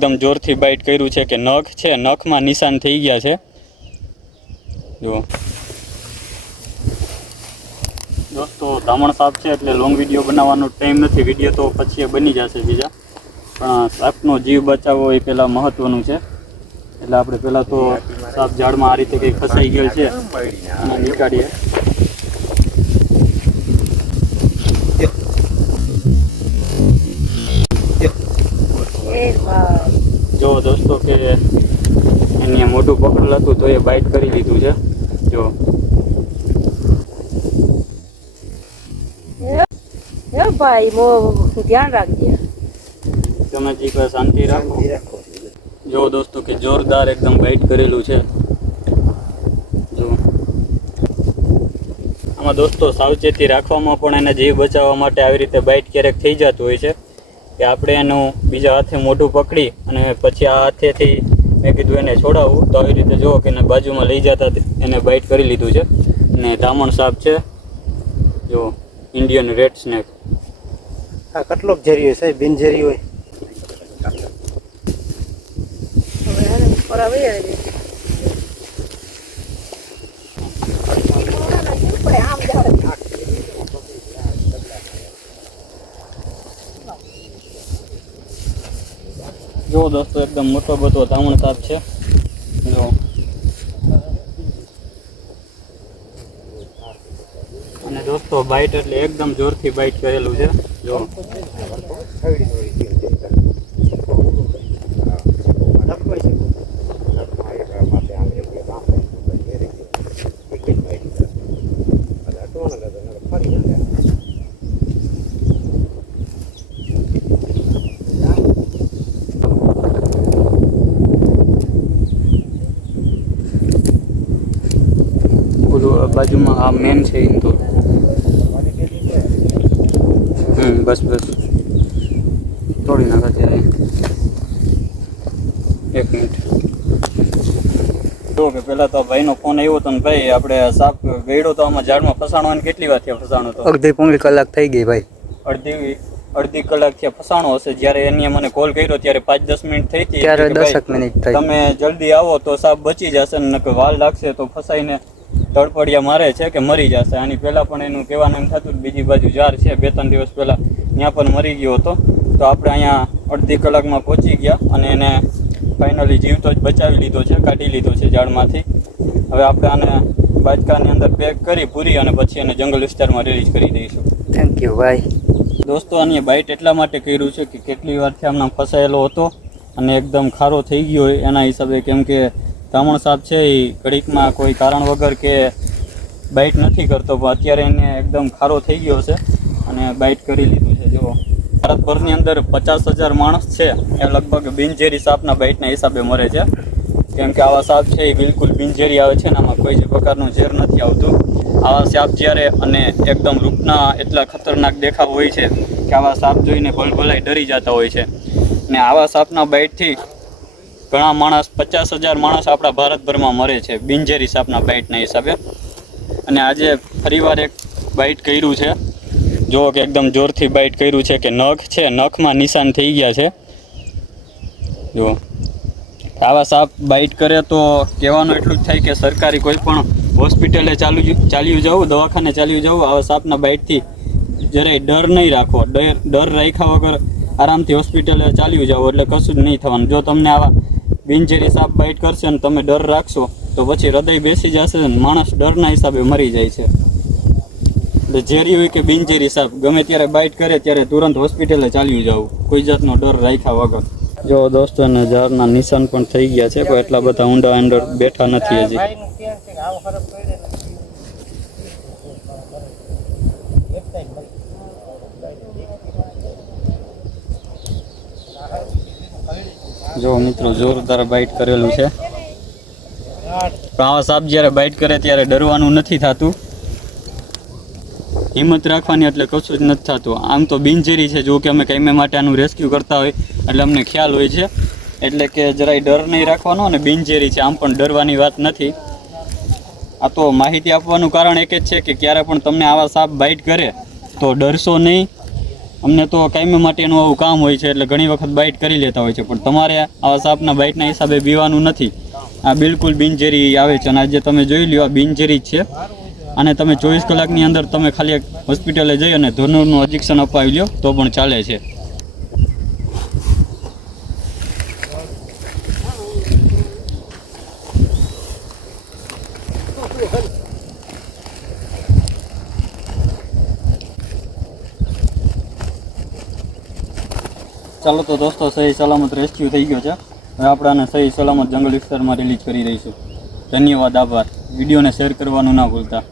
એકદમ જોરથી બાઇટ કર્યું છે કે નખ છે. નખમાં નિશાન થઈ ગયા છે. જો દોસ્તો, ધામણ સાપ છે એટલે લોંગ વીડિયો બનાવવાનો ટાઈમ નથી. વીડિયો તો પછી બની જશે બીજા. પણ સાપનો જીવ બચાવવો એ પહેલાં મહત્ત્વનું છે. એટલે આપણે પહેલાં તો સાપ ઝાડમાં આ રીતે કંઈક ફસાઈ ગયો છે. નીકાળીએ. દોસ્તો કે એને મોટું પકડ હતું તો એ બાઇટ કરી લીધું છે. જો. ભાઈ બહુ ધ્યાન રાખજે. તમે જી કોઈ શાંતિ રાખો. જો દોસ્તો કે જોરદાર એકદમ બાઇટ કરેલું છે. જો. આમાં દોસ્તો સાવચેતી રાખવામાં પણ એને જીવ બચાવવા માટે આવી રીતે બાઇટ ક્યારેક થઈ જતું હોય છે. કે આપણે એનું બીજા હાથે મોઢું પકડી અને પછી આ હાથેથી મેં કીધું એને છોડાવવું તો આવી રીતે જુઓ કે એને બાજુમાં લઈ જતા એને બાઇટ કરી લીધું છે. ને ધામણ સાપ છે જો ઇન્ડિયન રેડ સ્નેક આ કેટલોક ઝેરી હોય સાહેબ બિનઝેરી હોય. હવે આને ઉપર આવી જાય જો દોસ્તો, એકદમ મોટો બધો ધામણ સાપ છે. જો અને દોસ્તો બાઇટ એટલે એકદમ જોરથી બાઇટ કરેલું છે. જો બાજુમાં આ મેન છે એમ તો. હમ બસ બસ. તોડી નાખા ત્યારે. એક મિનિટ જો કે પેલા તો ભાઈનો ફોન આવ્યો હતો ને ભાઈ આપણે સાપ ગયડો તો આમાં ઝાડમાં ફસાણો અને કેટલી વાર થયા ફસાણો તો? અડધી પોણી કલાક થઈ ગઈ ભાઈ. અડધી અડધી કલાક થયા ફસાણો હશે. જ્યારે એને મને કોલ કર્યો ત્યારે પાંચ દસ મિનિટ થઈ હતી. ત્યારે કે ભાઈ, દસક મિનિટ થઈ. તમે જલ્દી આવો તો સાપ બચી જશે ને નકર વાર લાગશે તો ફસાઈને તડપડિયા મારે છે કે મરી જશે. આની પહેલાં પણ એનું કહેવાનું એમ થતું બીજી બાજુ જાર છે. બે ત્રણ દિવસ પહેલાં ત્યાં પણ મરી ગયો હતો. તો આપણે અહીંયા અડધી કલાકમાં પહોંચી ગયા અને એને ફાઇનલી જીવતો જ બચાવી લીધો છે કાઢી લીધો છે ઝાડમાંથી. હવે આપણે આને બાજકાની અંદર પેક કરી પૂરી અને પછી એને જંગલ વિસ્તારમાં રિલીઝ કરી દઈશું. થેન્ક યુ ભાઈ દોસ્તો આની બાઇટ એટલા માટે કર્યું છે કે કેટલી વારથી આમના ફસાયેલો હતો અને એકદમ ખારો થઈ ગયો એના હિસાબે કેમ કે ધામણ સાપ છે એ ઘડીકમાં કોઈ કારણ વગર કે બાઇટ નથી કરતો, પણ અત્યારે એને એકદમ ખારો થઈ ગયો છે અને બાઇટ કરી લીધું છે. જો ભારતભરની અંદર પચાસ હજાર માણસ છે. એ લગભગ બિનઝેરી સાપના બાઇટના હિસાબે મરે છે. કેમ કે આવા સાપ છે એ બિલકુલ બિનઝેરી આવે છે અને આમાં કોઈ જ પ્રકારનું ઝેર નથી આવતું. આવા સાપ જ્યારે અને એકદમ રૂપના એટલા ખતરનાક દેખાવ હોય છે કે આવા સાપ જોઈને ભલભલાઈ ડરી જતા હોય છે. ને આવા સાપના બાઇટથી ઘણા માણસ, પચાસ હજાર માણસ આપણા ભારતભરમાં મરે છે, બિનઝેરી સાપના બાઇટના હિસાબે. અને આજે ફરીવાર એક બાઇટ કર્યું છે. જો કે એકદમ જોરથી બાઇટ કર્યું છે કે નખ છે, નખમાં નિશાન થઈ ગયા છે. જો. આવા સાપ બાઇટ કરે તો કહેવાનું એટલું જ થાય કે સરકારી કોઈ પણ હોસ્પિટલે ચાલુ ચાલ્યું જવું, દવાખાને ચાલ્યું જવું, આવા સાપના બાઇટથી જરાય ડર નહીં રાખો. ડર ડર રાખ્યા વગર આરામથી હોસ્પિટલે ચાલ્યું જાવ એટલે કશું જ નહીં થવાનું. જો તમને આવા બિનઝેરી સાપ બાઇટ કરશે ને તમે ડર રાખશો, તો પછી હૃદય બેસી જશે ને માણસ ડરના હિસાબે મરી જાય છે. એટલે ઝેરી હોય કે બિનઝેરી સાપ, ગમે ત્યારે બાઇટ કરે ત્યારે તુરંત હોસ્પિટલે ચાલ્યું જવું. કોઈ જાતનો ડર રાખ્યા વગર. જો દોસ્તો, અને ઝાડના નિશાન પણ થઈ ગયા છે, કોઈ એટલા બધા ઊંડા અંદર બેઠા નથી હજી. જો મિત્રો જોરદાર બાઇટ કરેલું છે. પણ આવા સાપ જ્યારે બાઇટ કરે ત્યારે ડરવાનું નથી થતું. હિંમત રાખવાની એટલે કશું જ નથી થતું. આમ તો બિનઝેરી છે. જો કે અમે કઈમે માટે આનું રેસ્ક્યુ કરતા હોય એટલે અમને ખ્યાલ હોય છે. એટલે કે જરાય ડર નહીં રાખવાનો અને બિનઝેરી છે. આમ પણ ડરવાની વાત નથી. આ તો માહિતી આપવાનું કારણ એક જ છે કે ક્યારે પણ તમને આવા સાપ બાઇટ કરે તો ડરશો નહીં. અમને તો કાયમી માટેનું આવું કામ હોય છે, એટલે ઘણી વખત બાઇટ કરી લેતા હોય છે, પણ તમારે આવા સાપના બાઇટના હિસાબે પીવાનું નથી. આ બિલકુલ બિનઝેરી આવે છે, અને આજે તમે જોઈ લ્યો, આ બિનઝેરી જ છે. અને તમે ચોવીસ કલાકની અંદર તમે ખાલી હોસ્પિટલે જઈ અને ધનુરનું ઇન્જેક્શન અપાવી લ્યો, તો પણ ચાલે છે. ચાલો તો દોસ્તો સહી સલામત રેસ્ક્યુ થઈ ગયો છે. હવે આપણે આને સહી સલામત જંગલ વિસ્તારમાં રિલીઝ કરી દઈશું. ધન્યવાદ, આભાર. વિડીયોને શેર કરવાનું ના ભૂલતા.